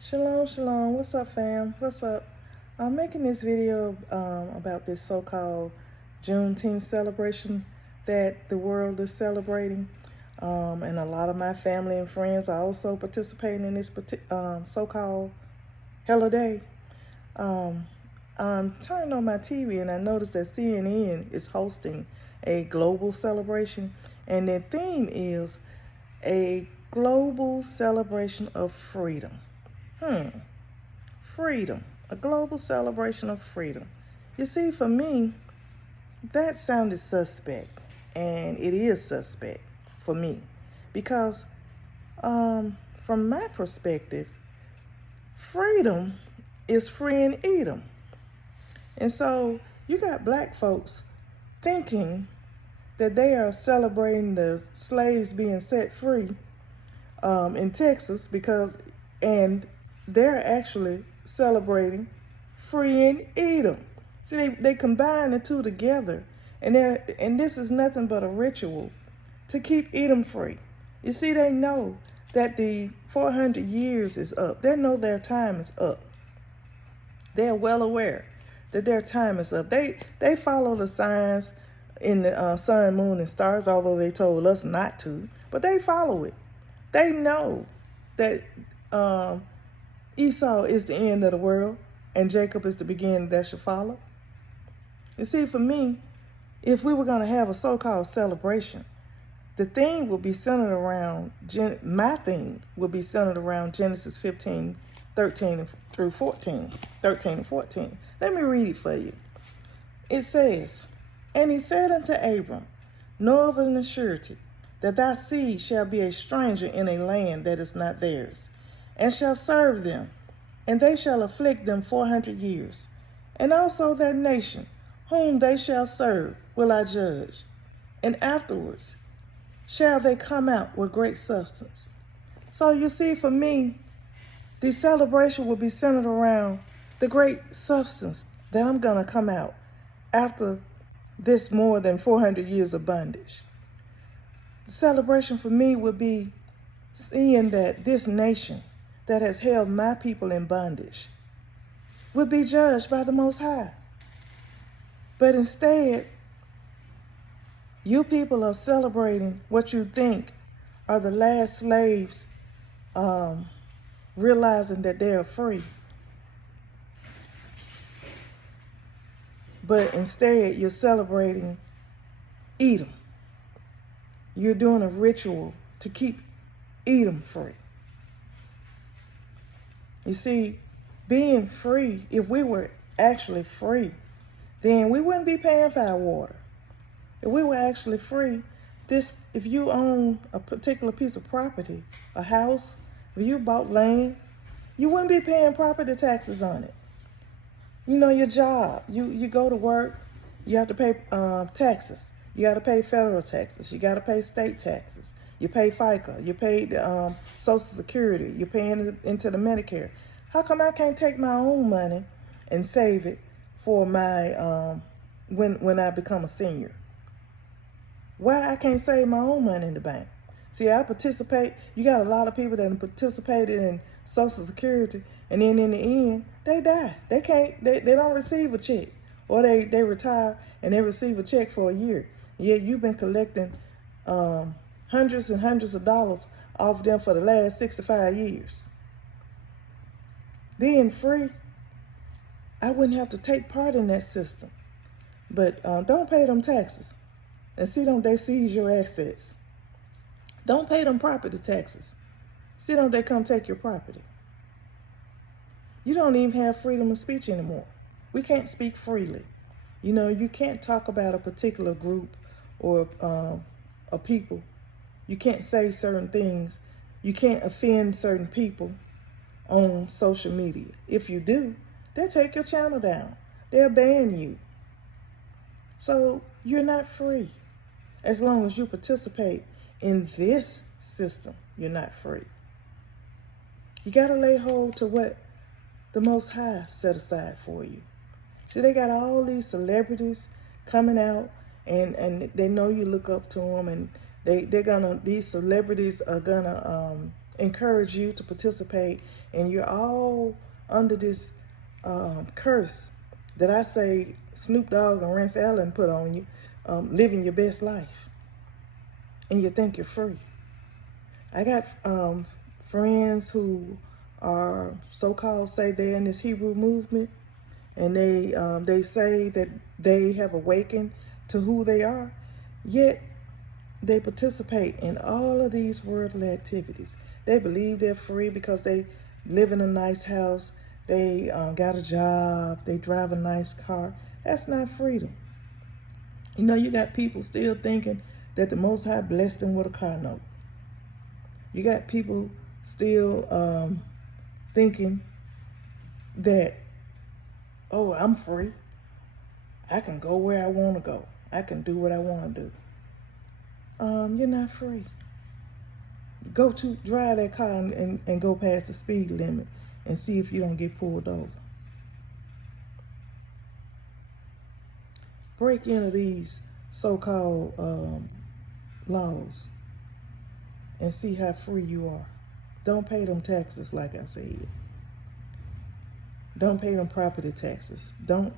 Shalom, shalom. What's up, fam? What's up? I'm making this video about this so-called Juneteenth celebration that the world is celebrating. And a lot of my family and friends are also participating in this so-called holiday. I'm turning on my TV and I noticed that CNN is hosting a global celebration. And their theme is a global celebration of freedom. Freedom, a global celebration of freedom. You see, for me, that sounded suspect, and it is suspect for me because, from my perspective, freedom is Fre-edom. And so you got black folks thinking that they are celebrating the slaves being set free in Texas and they're actually celebrating Fre-edom. See, they combine the two together, and this is nothing but a ritual to keep Edom free. You see, they know that the 400 years is up. They know their time is up. They're well aware that their time is up. They follow the signs in the sun, moon, and stars, although they told us not to, but they follow it. They know that Esau is the end of the world and Jacob is the beginning that should follow. You see, for me, if we were going to have a so-called celebration, the thing will be centered around, my thing will be centered around Genesis 15, 13 through 14, 13 and 14. Let me read it for you. It says, "And he said unto Abram, Know of an surety that thy seed shall be a stranger in a land that is not theirs, and shall serve them, and they shall afflict them 400 years. And also that nation whom they shall serve will I judge, and afterwards shall they come out with great substance." So you see, for me, the celebration will be centered around the great substance that I'm going to come out after this more than 400 years of bondage. The celebration for me would be seeing that this nation that has held my people in bondage will be judged by the Most High. But instead, you people are celebrating what you think are the last slaves realizing that they are free. But instead, you're celebrating Edom. You're doing a ritual to keep Edom free. You see, being free, if we were actually free, then we wouldn't be paying for our water. If we were actually free, if you own a particular piece of property, a house, if you bought land, you wouldn't be paying property taxes on it. You know, your job, you go to work, you have to pay taxes. You got to pay federal taxes. You got to pay state taxes. You pay FICA. You pay the Social Security. You're paying into the Medicare. How come I can't take my own money and save it for my when I become a senior? Why I can't save my own money in the bank? See, I participate. You got a lot of people that participated in Social Security, and then in the end, they die. They can't. They don't receive a check, or they retire and they receive a check for a year. Yet you've been collecting hundreds and hundreds of dollars off them for the last 65 years. Being free, I wouldn't have to take part in that system. But don't pay them taxes. And see, don't they seize your assets? Don't pay them property taxes. See, don't they come take your property? You don't even have freedom of speech anymore. We can't speak freely. You know, you can't talk about a particular group or a people. You can't say certain things. You can't offend certain people on social media. If you do, they'll take your channel down. They'll ban you. So you're not free. As long as you participate in this system, you're not free. You got to lay hold to what the Most High set aside for you. See, they got all these celebrities coming out, and they know you look up to them, and these celebrities are gonna encourage you to participate, and you're all under this curse that I say Snoop Dogg and Rance Allen put on you, living your best life, and you think you're free. I got friends who are so-called say they're in this Hebrew movement, and they say that they have awakened to who they are, yet they participate in all of these worldly activities. They believe they're free because they live in a nice house, they got a job, they drive a nice car. That's not freedom. You know, you got people still thinking that the Most High blessed them with a car note. You got people still thinking that, oh, I'm free. I can go where I want to go. I can do what I want to do. You're not free. Drive that car and go past the speed limit and see if you don't get pulled over. Break into these so-called laws and see how free you are. Don't pay them taxes, like I said. Don't pay them property taxes. Don't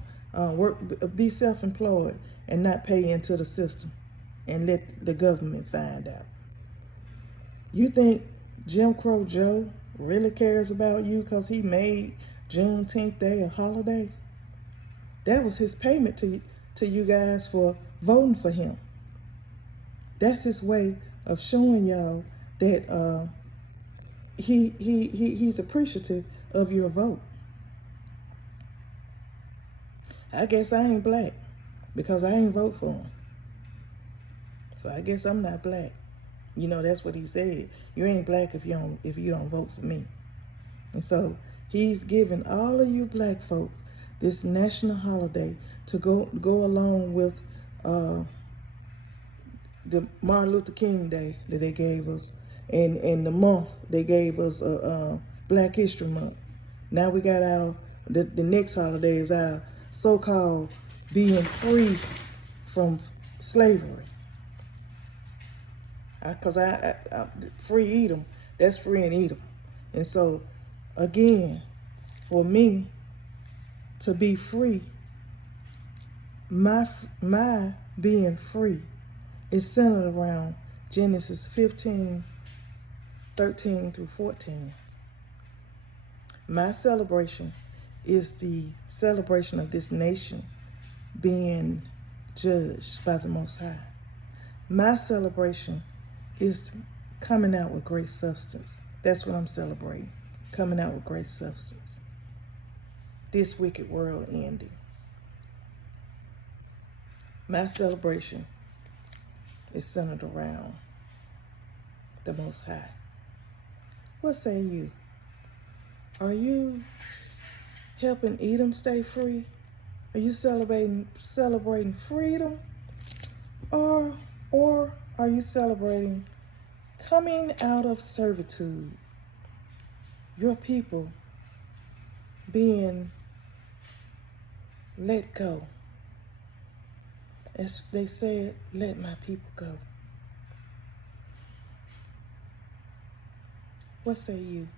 be self-employed and not pay into the system and let the government find out. You think Jim Crow Joe really cares about you because he made Juneteenth Day a holiday? That was his payment to you guys for voting for him. That's his way of showing y'all that he's appreciative of your vote. I guess I ain't black because I ain't vote for him. So I guess I'm not black. You know, that's what he said. You ain't black if you don't vote for me. And so he's giving all of you black folks this national holiday to go along with the Martin Luther King Day that they gave us, and the month they gave us Black History Month. Now we got the next holiday is our so-called being free from slavery. Because I Fre-edom, that's free and Edom. And so, again, for me to be free, my being free is centered around Genesis 15:13 through 14. My celebration is the celebration of this nation being judged by the Most High. My celebration is coming out with great substance. That's what I'm celebrating, coming out with great substance. This wicked world ending. My celebration is centered around the Most High. What say you? Are you helping Edom stay free? Are you celebrating freedom? Or are you celebrating coming out of servitude? Your people being let go. As they said, let my people go. What say you?